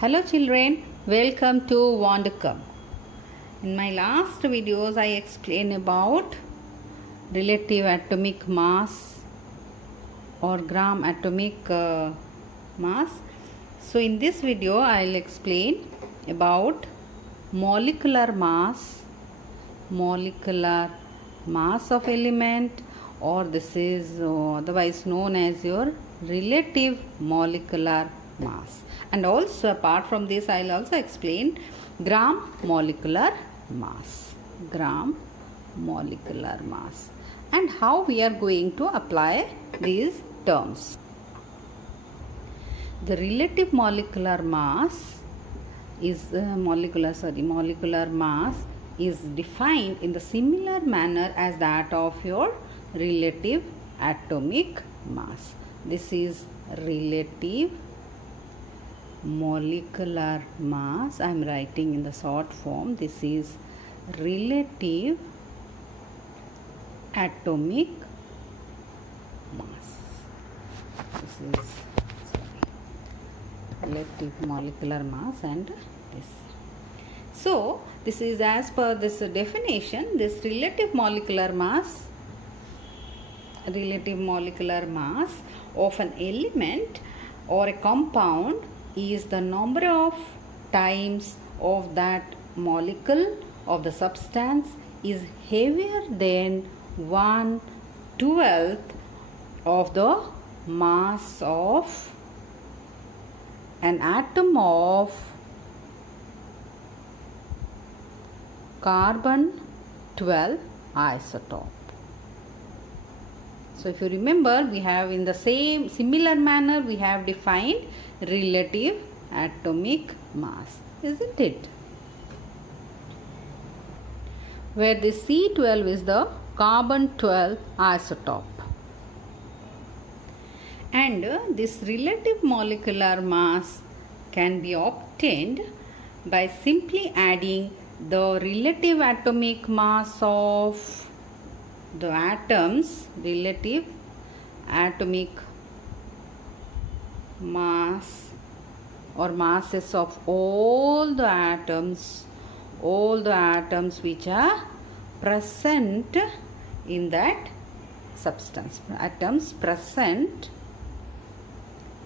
Hello children, welcome to Wandicum. In my last videos I explained about relative atomic mass or gram atomic mass. So in this video I will explain about molecular mass of element, or this is otherwise known as your relative molecular mass. And also apart from this I will also explain gram molecular mass and how we are going to apply these terms. The relative molecular mass is molecular mass is defined in the similar manner as that of your relative atomic mass. This is relative molecular mass. I am writing in the short form. This is relative atomic mass. This is relative molecular mass and this. So this is as per this definition. This relative molecular mass of an element or a compound is the number of times of that molecule of the substance is heavier than 1/12 of the mass of an atom of carbon 12 isotope. So if you remember, we have in the similar manner we have defined relative atomic mass, isn't it? Where the C12 is the carbon 12 isotope. And this relative molecular mass can be obtained by simply adding the relative atomic mass of the atoms, relative atomic mass or masses of all the atoms which are present in that substance, atoms present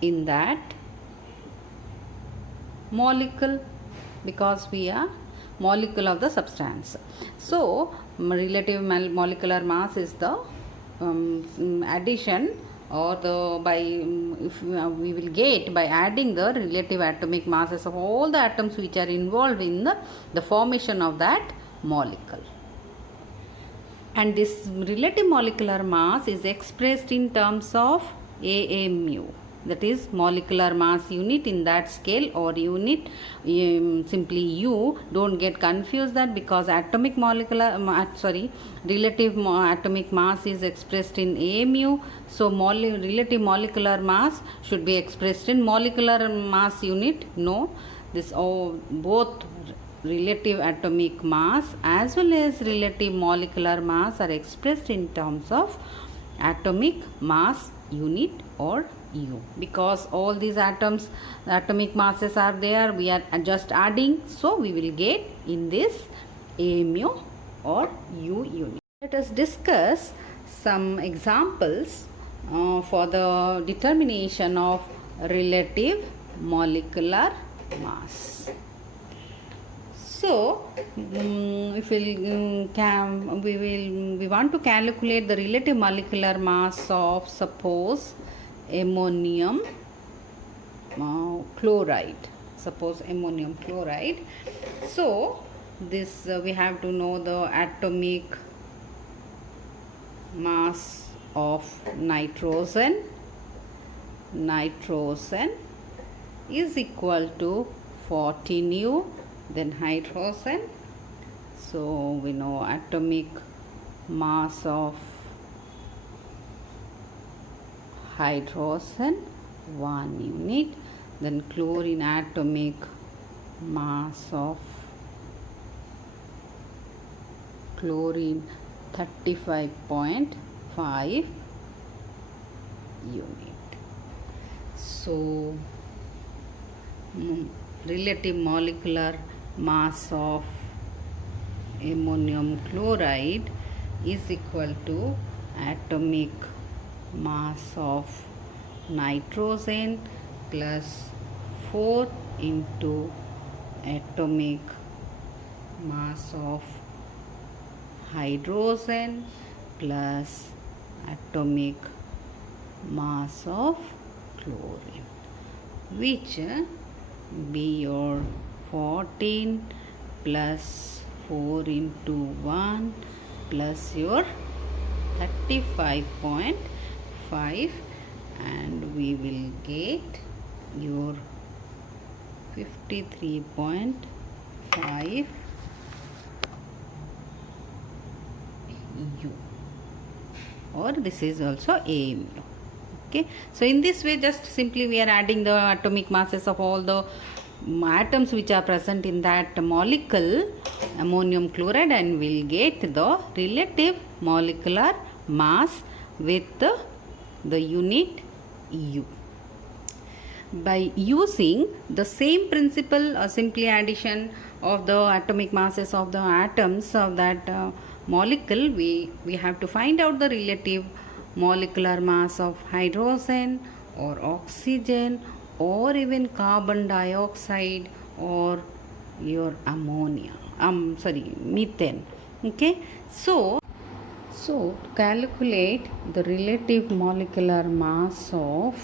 in that molecule, because we are molecule of the substance. So relative molecular mass is the addition or we will get by adding the relative atomic masses of all the atoms which are involved in the formation of that molecule. And this relative molecular mass is expressed in terms of AMU, that is molecular mass unit in that scale or unit, simply U. Don't get confused that, because relative atomic mass is expressed in AMU, so relative molecular mass should be expressed in molecular mass unit. No, both relative atomic mass as well as relative molecular mass are expressed in terms of atomic mass unit or U, because all these atoms, atomic masses are there, we are just adding, so we will get in this AMU or U unit. Let us discuss some examples for the determination of relative molecular mass. So if we want to calculate the relative molecular mass of, suppose, ammonium chloride. So this we have to know the atomic mass of nitrogen. Nitrogen is equal to 14 U. Then hydrogen, so we know atomic mass of hydrogen 1 unit. Then chlorine, atomic mass of chlorine 35.5 unit. So relative molecular mass of ammonium chloride is equal to atomic mass of nitrogen plus 4 into atomic mass of hydrogen plus atomic mass of chlorine, which be your 14 plus 4 into 1 plus your 35.5, and we will get your 53.5 U, or this is also AMU. Okay, so in this way, just simply we are adding the atomic masses of all the atoms which are present in that molecule ammonium chloride, and we'll get the relative molecular mass with the unit U. By using the same principle or simply addition of the atomic masses of the atoms of that molecule, we have to find out the relative molecular mass of hydrogen or oxygen or even carbon dioxide or your ammonia, methane. Okay, so to calculate the relative molecular mass of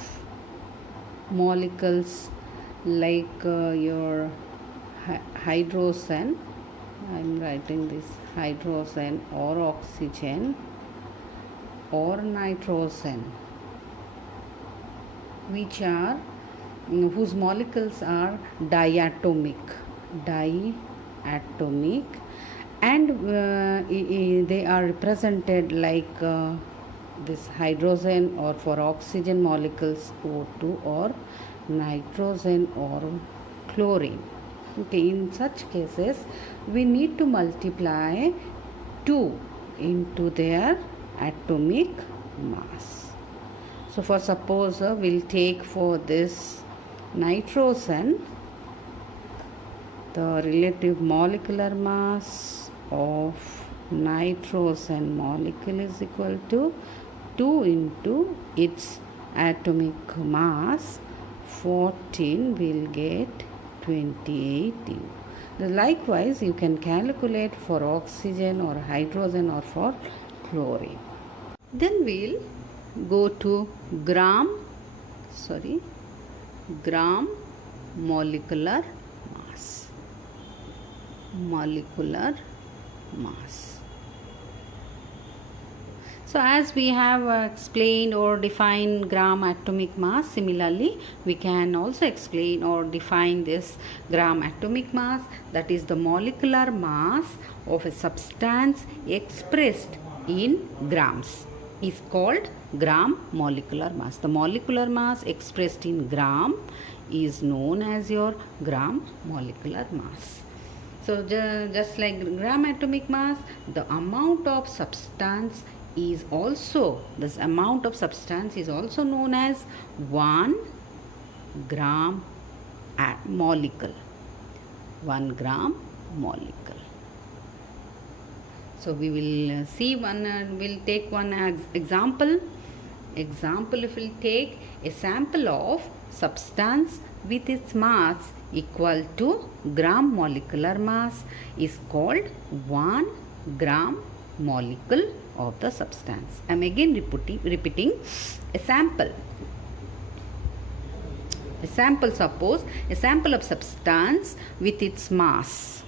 molecules like your hydrogen, I am writing this hydrogen or oxygen or nitrogen, which are whose molecules are diatomic, and they are represented like this hydrogen, or for oxygen molecules O2, or nitrogen or chlorine. Okay, in such cases we need to multiply 2 into their atomic mass. So for suppose we'll take for this nitrogen, the relative molecular mass of nitrogen molecule is equal to 2 into its atomic mass 14, will get 28 U. Likewise, you can calculate for oxygen or hydrogen or for chlorine. Then we'll go to gram molecular mass. So as we have explained or defined gram atomic mass, similarly we can also explain or define this gram atomic mass, that is the molecular mass of a substance expressed in grams, is called gram molecular mass. The molecular mass expressed in gram is known as your gram molecular mass. So just like gram atomic mass, the amount of substance is also, this amount of substance is also known as 1 gram molecule. 1 gram molecule. So we will see we'll take one example. If we'll take a sample of substance with its mass equal to gram molecular mass is called 1 gram molecule of the substance. I am again repeating a sample. Suppose a sample of substance with its mass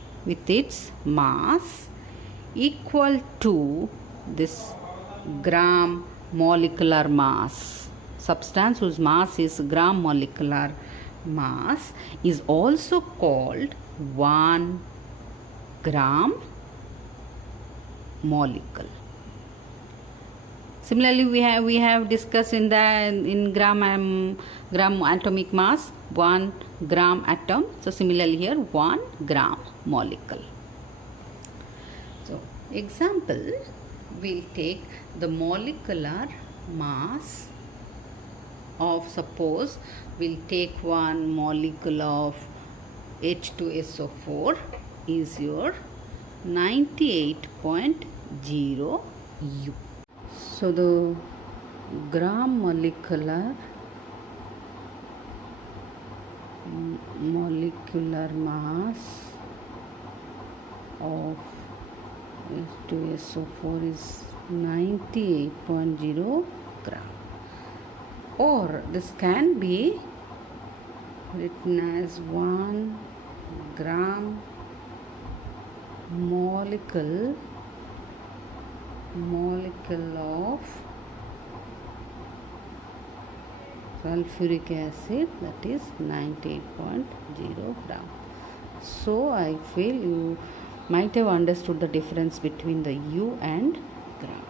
equal to this gram molecular mass. Substance whose mass is gram molecular mass is also called 1 gram molecule. Similarly, we have discussed in gram atomic mass 1 gram atom. So similarly here 1 gram molecule. So example, we'll take the molecular mass of, suppose we'll take one molecule of H2SO4 is your 98.0 U. So the gram molecular mass of H2SO4 is 98.0 gram, or this can be written as 1 gram molecule of sulfuric acid, that is 98.0 gram. So I feel you might have understood the difference between the U and gram.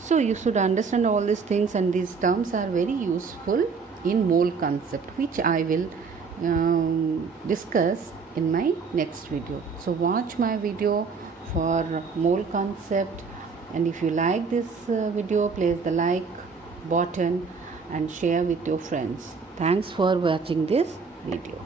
So you should understand all these things, and these terms are very useful in mole concept, which I will discuss in my next video. So watch my video for mole concept, and if you like this video, please the like button and share with your friends. Thanks for watching this video.